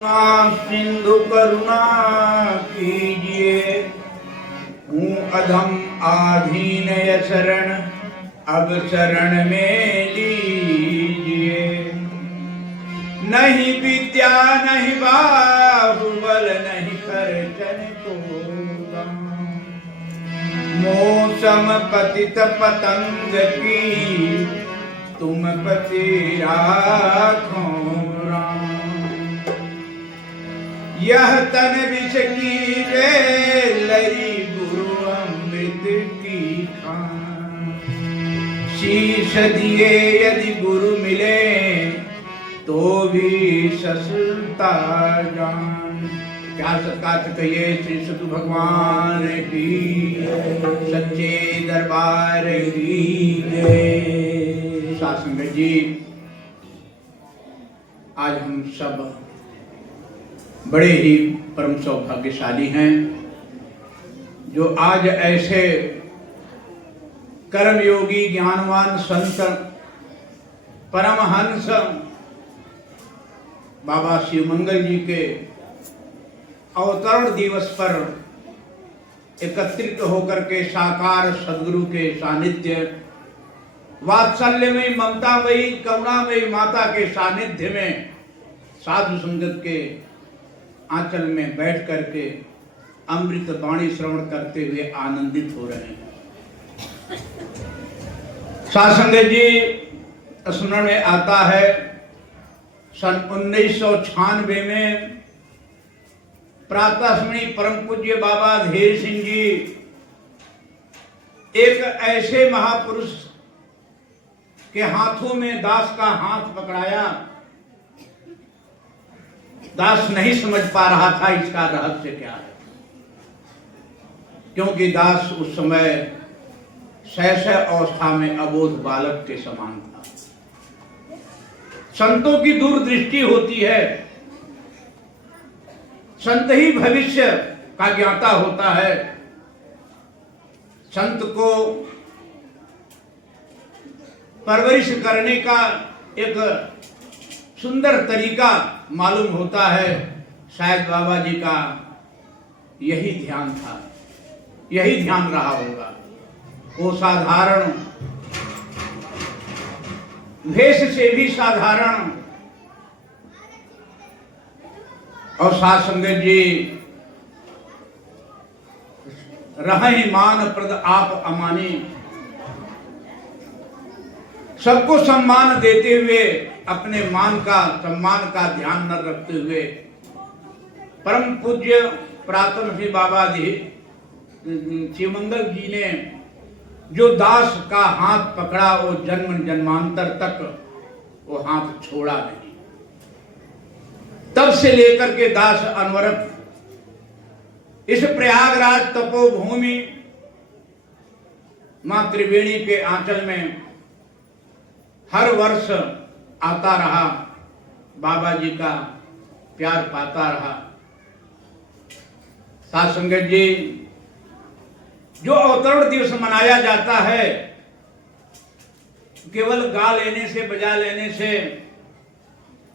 सिंधु करुणा कीजिए, हूँ अधम आधीन य शरण, अब शरण में लीजिए। नहीं विद्या नहीं बाहुबल नहीं खर्चन को, मौसम पतित पतंग की तुम पति राखो राम। यह तन विष की लरी गुरु अमृत की खान। शीश दिए यदि गुरु मिले तो भी ससुरता जान। क्या सत्कार कहिए श्री सतु भगवान की, सच्चे दरबार की जय। साथ संगत जी, आज हम सब बड़े ही परम सौभाग्यशाली हैं जो आज ऐसे कर्मयोगी ज्ञानवान संत परमहंस बाबा शिवमंगल जी के अवतरण दिवस पर एकत्रित होकर के साकार सदगुरु के सानिध्य, वात्सल्यमयी ममतामयी करुणामयी माता के सानिध्य में साधु संगत के आंचल में बैठ करके अमृत वाणी श्रवण करते हुए आनंदित हो रहे हैं। साध संगत जी, स्मरण में आता है सन 1996 में प्रातः स्मरणीय परम पूज्य बाबा धीर सिंह जी एक ऐसे महापुरुष के हाथों में दास का हाथ पकड़ाया। दास नहीं समझ पा रहा था इसका रहस्य क्या है, क्योंकि दास उस समय शैशव अवस्था में अबोध बालक के समान था। संतों की दूरदृष्टि होती है, संत ही भविष्य का ज्ञाता होता है। संत को परवरिश करने का एक सुंदर तरीका मालूम होता है। शायद बाबा जी का यही ध्यान था, यही ध्यान रहा होगा। वो साधारण भेष से भी साधारण, और साध संगत जी रहे मान प्रद आप अमानी, सबको सम्मान देते हुए अपने मान का सम्मान का ध्यान न रखते हुए परम पूज्य प्रातः श्री बाबा जी शिवमंगल जी ने जो दास का हाथ पकड़ा, वो जन्म जन्मांतर तक वो हाथ छोड़ा नहीं। तब से लेकर के दास अनवरत इस प्रयागराज तपोभूमि मां त्रिवेणी के आंचल में हर वर्ष आता रहा, बाबा जी का प्यार पाता रहा। साध संगत जी, जो अवतरण दिवस मनाया जाता है केवल गा लेने से, बजा लेने से,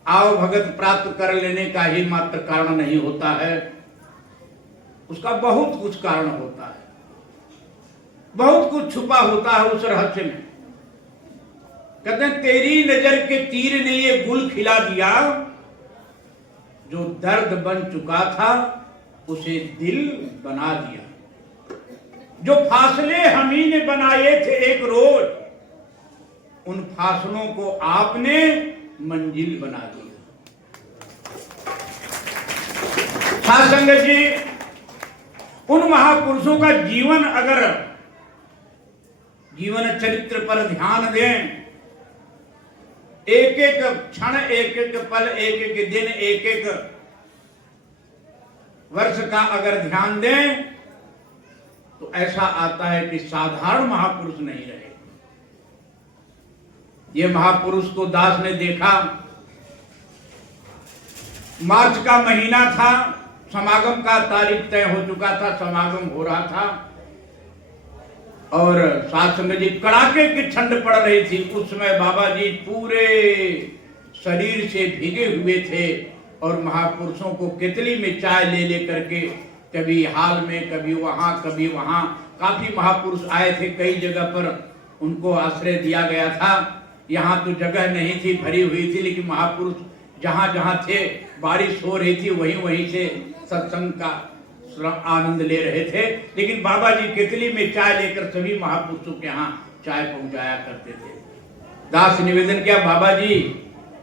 आओ भगत प्राप्त कर लेने का ही मात्र कारण नहीं होता है। उसका बहुत कुछ कारण होता है, बहुत कुछ छुपा होता है उस रहस्य में। कहते हैं तेरी नजर के तीर ने ये गुल खिला दिया, जो दर्द बन चुका था उसे दिल बना दिया। जो फासले हम ही ने बनाए थे एक रोज, उन फासलों को आपने मंजिल बना दिया। साध संगत जी, उन महापुरुषों का जीवन अगर जीवन चरित्र पर ध्यान दें, एक एक क्षण, एक एक पल, एक एक दिन, एक एक वर्ष का अगर ध्यान दें तो ऐसा आता है कि साधारण महापुरुष नहीं रहे। ये महापुरुष को दास ने देखा, मार्च का महीना था, समागम का तारीख तय हो चुका था, समागम हो रहा था और साध संगत जी कड़ाके की ठंड पड़ रही थी। उस समय बाबा जी पूरे शरीर से भीगे हुए थे और महापुरुषों को कितली में चाय ले ले करके कभी हाल में कभी वहां काफी महापुरुष आए थे, कई जगह पर उनको आश्रय दिया गया था। यहाँ तो जगह नहीं थी, भरी हुई थी, लेकिन महापुरुष जहां जहां थे, बारिश हो रही थी, वहीं से सत्संग का आनंद ले रहे थे। लेकिन बाबा जी कितली में चाय लेकर सभी महापुरुषों के यहाँ चाय पहुंचाया करते थे। दास निवेदन किया, बाबा जी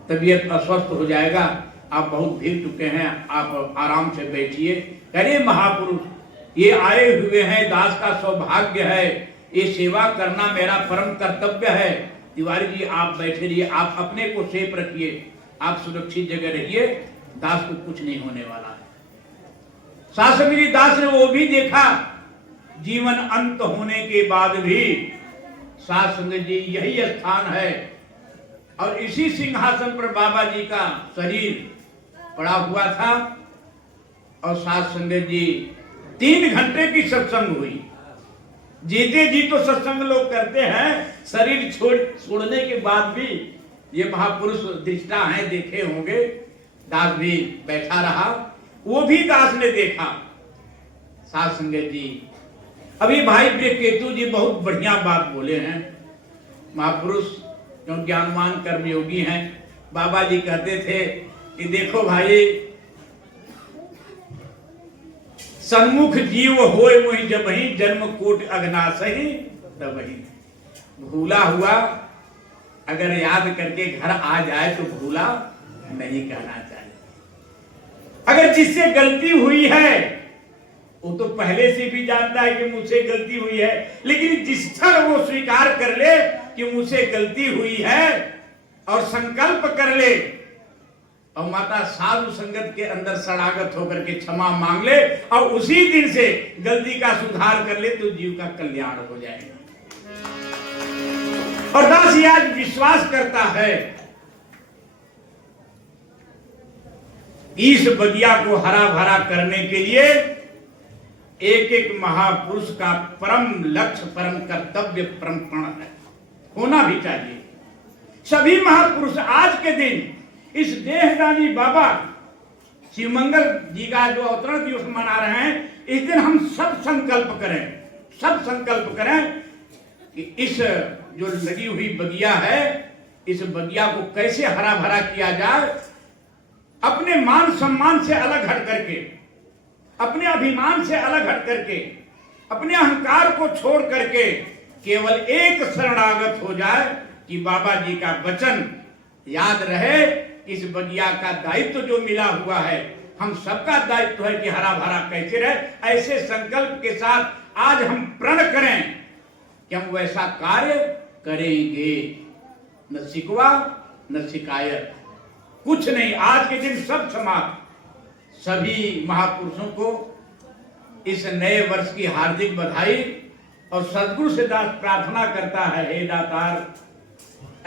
तबीयत अस्वस्थ हो जाएगा, आप बहुत भीग चुके हैं, आप आराम से बैठिए। अरे महापुरुष, ये आए हुए हैं, दास का सौभाग्य है, ये सेवा करना मेरा परम कर्तव्य है। तिवारी जी आप बैठे रहिए, आप अपने को सेफ रखिए, आप सुरक्षित जगह रहिए, दास को कुछ नहीं होने वाला है। सासंगी दास ने वो भी देखा, जीवन अंत होने के बाद भी साध संगत जी यही स्थान है और इसी सिंहासन पर बाबा जी का शरीर पड़ा हुआ था। और साध संगत जी 3 घंटे की सत्संग हुई। जीते जी तो सत्संग लोग करते हैं, शरीर छोड़ने के बाद भी ये महापुरुष दृष्टा हैं, देखे होंगे। दास भी बैठा रहा, वो भी दास ने देखा। साध संगत जी अभी भाई केतु जी बहुत बढ़िया बात बोले हैं। महापुरुष जो ज्ञानवान कर्मयोगी हैं, बाबा जी कहते थे कि देखो भाई, सन्मुख जीव होए मोहि जबहि, जन्म कोटि अघनासहि तबहि। भूला हुआ अगर याद करके घर आ जाए तो भूला नहीं कहना चाहिए। अगर जिससे गलती हुई है वो तो पहले से भी जानता है कि मुझसे गलती हुई है, लेकिन जिस क्षण वो स्वीकार कर ले कि मुझसे गलती हुई है और संकल्प कर ले और माता साधु संगत के अंदर शरणागत होकर के क्षमा मांग ले और उसी दिन से गलती का सुधार कर ले, तो जीव का कल्याण हो जाएगा। और दास ये आज विश्वास करता है, इस बगिया को हरा भरा करने के लिए एक एक महापुरुष का परम लक्ष्य, परम कर्तव्य, परम प्रण है, होना भी चाहिए। सभी महापुरुष आज के दिन इस देहदानी बाबा शिवमंगल जी का जो अवतरण दिवस मना रहे हैं, इस दिन हम सब संकल्प करें कि इस जो लगी हुई बगिया है, इस बगिया को कैसे हरा भरा किया जाए। अपने मान सम्मान से अलग हट करके, अपने अभिमान से अलग हट करके, अपने अहंकार को छोड़ करके केवल एक शरणागत हो जाए कि बाबा जी का वचन याद रहे। इस बगिया का दायित्व जो मिला हुआ है, हम सबका दायित्व है कि हरा भरा कैसे रहे। ऐसे संकल्प के साथ आज हम प्रण करें कि हम वैसा कार्य करेंगे, न शिकवा न शिकायत, कुछ नहीं। आज के दिन सब समाप्त। सभी महापुरुषों को इस नए वर्ष की हार्दिक बधाई और सद्गुरु से दास प्रार्थना करता है, हे दातार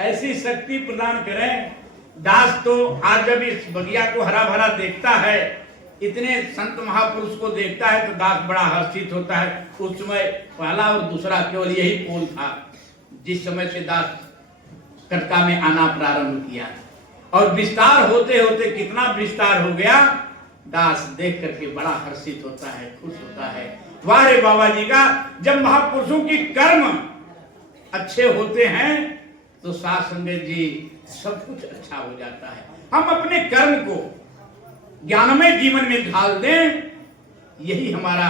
ऐसी शक्ति प्रदान करें। दास तो आज जब इस बगिया को हरा भरा देखता है, इतने संत महापुरुष को देखता है, तो दास बड़ा हर्षित होता है। उस समय पहला और दूसरा केवल यही पोल था जिस समय से दास कटका में आना प्रारंभ किया, और विस्तार होते होते कितना विस्तार हो गया, दास देख करके बड़ा हर्षित होता है, खुश होता है। वाह रे बाबा जी का, जब महापुरुषों की कर्म अच्छे होते हैं तो साध संगत जी सब कुछ अच्छा हो जाता है। हम अपने कर्म को ज्ञानमय जीवन में ढाल दें, यही हमारा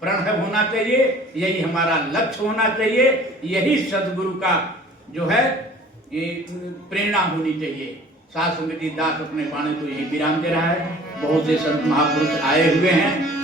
प्रण होना चाहिए, यही हमारा लक्ष्य होना चाहिए, यही सदगुरु का जो है ये प्रेरणा होनी चाहिए। साध संगत जी दास अपने वाणी को यही विराम दे रहा है। बहुत से संत महापुरुष आए हुए हैं।